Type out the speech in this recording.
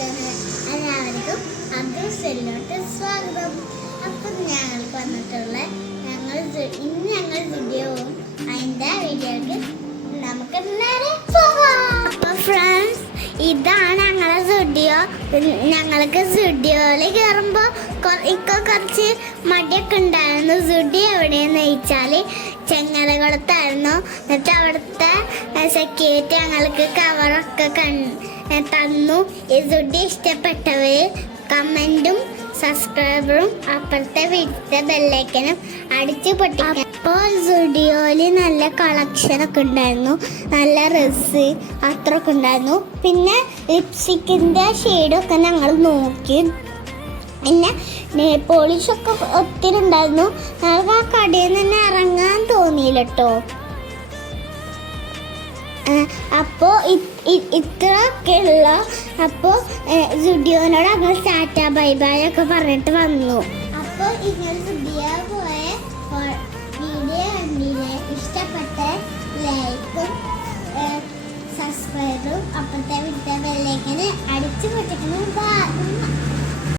എല്ലാവർക്കും അബ്ദുസലിലോട്ട് സ്വാഗതം. അപ്പം ഞങ്ങൾക്ക് വന്നിട്ടുള്ള ഞങ്ങൾ വീഡിയോവും അതിൻ്റെ വീഡിയോക്ക് നമുക്ക് നേരെ പോകാം. അപ്പോൾ ഫ്രണ്ട്സ്, ഇതാണ് ഞങ്ങളെ സ്റ്റുഡിയോ. ഞങ്ങൾക്ക് സ്റ്റുഡിയോയിൽ കയറുമ്പോൾ കുറച്ച് മടിയൊക്കെ ഉണ്ടായിരുന്നു. സ്റ്റുഡിയോ എവിടെയെന്ന് ചോദിച്ചാൽ ചെങ്ങലകുളത്തായിരുന്നു. എന്നിട്ട് അവിടുത്തെ സെക്യൂരിറ്റി ഞങ്ങൾക്ക് കവറൊക്കെ തന്നു. ഈ സ്റ്റുഡിയോ ഇഷ്ടപ്പെട്ടവർ കമൻറ്റും സബ്സ്ക്രൈബറും അപ്പുറത്തെ വീട്ടിലെ ബെല്ലൈക്കനും അടിച്ചു പൊട്ടിക്കണം. അപ്പോൾ സ്റ്റുഡിയോയിൽ നല്ല കളക്ഷനൊക്കെ ഉണ്ടായിരുന്നു, നല്ല ഡ്രസ്സ് അത്രയൊക്കെ ഉണ്ടായിരുന്നു. പിന്നെ ലിപ്സ്റ്റിക്കിൻ്റെ ഷെയ്ഡൊക്കെ ഞങ്ങൾ നോക്കി. പിന്നെ പോളിഷൊക്കെ ഒത്തിരി ഉണ്ടായിരുന്നു. ഞങ്ങൾക്ക് ആ കടയിൽ നിന്ന് തന്നെ ഇറങ്ങാൻ തോന്നിയില്ല കേട്ടോ. അപ്പോൾ ഇത്രയൊക്കെ ഉള്ള. അപ്പോൾ സ്റ്റുഡിയോനോട് അങ്ങനെ ടാറ്റ ബൈ ബൈ ഒക്കെ പറഞ്ഞിട്ട് വന്നു. അപ്പോൾ ഇങ്ങനെ സ്റ്റുഡിയോ പോയ വീഡിയോ കണ്ടില്ലേ, ഇഷ്ടപ്പെട്ട ലൈക്കും സബ്സ്ക്രൈബും അപ്പോഴത്തെ വീട്ടിലെ ബെല്ലൈക്കന് അടിച്ചു പൊട്ടിക്കണം.